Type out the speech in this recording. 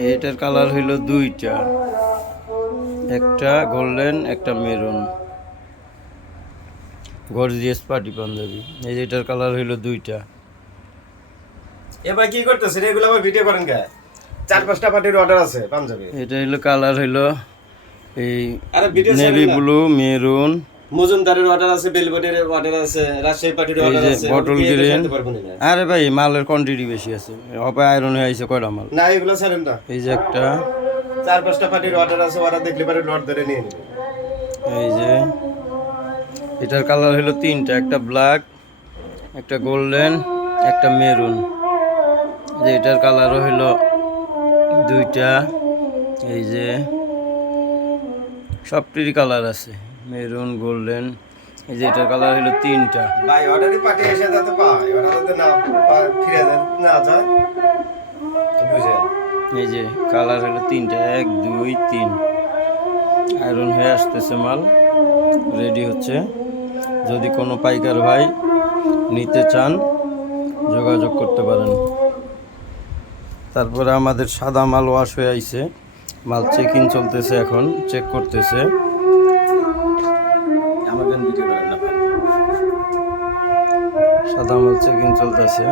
এটার কালার হইল দুইটা। একটা গোল্ডেন একটা মেরুন। Gorgeous party panjabi. এই এটার কালার হইল দুইটা। এবার কি করতেছেন? এগুলো আবার ভিডিও করেন কে? চার পাঁচটা পার্টির অর্ডার আছে পাঞ্জাবি। এটা হইল কালার হইল এই আরে ভিডিও নেভি ব্লু মেরুন মজুমদারের অর্ডার আছে বেলবটির অর্ডার আছে রাজশাহী অর্ডার আছে বটল গ্রিন আরে ভাই মালের কোয়ান্টিটি বেশি আছে। হবে আয়রন হয়ে কয়টা মাল? না এগুলো ছাড়েন না। এই যে একটা। চার পাঁচটা পার্টির অর্ডার আছে ওরা দেখলে পারে লট ধরে নিয়ে নেবে। এই যে। এটার কালার হলো তিনটা একটা ব্ল্যাক একটা গোল্ডেন একটা মেরুন যে এটার কালারও হলো দুইটা। এই যে। সবটিরই কালার আছে। মেরুন গোল্ডেন এই যে এটার কালার হলো তিনটা। ভাই অর্ডারই পার্টি এসে যাতে পায়। যাতে না ফিরে যায় না যায়। এই যে কালার হলো তিনটা এক দুই তিন। আয়রন হয়ে আসতেছে মাল রেডি হচ্ছে। যদি কোনো পাইকার ভাই নিতে চান যোগাযোগ করতে পারেন। তারপরে আমাদের সাদা মাল ওয়াশ হয়ে আইছে। মাল চেকিং চলতেছে এখন চেক করতেছে। সাদা মাল চেকিং চলতেছে।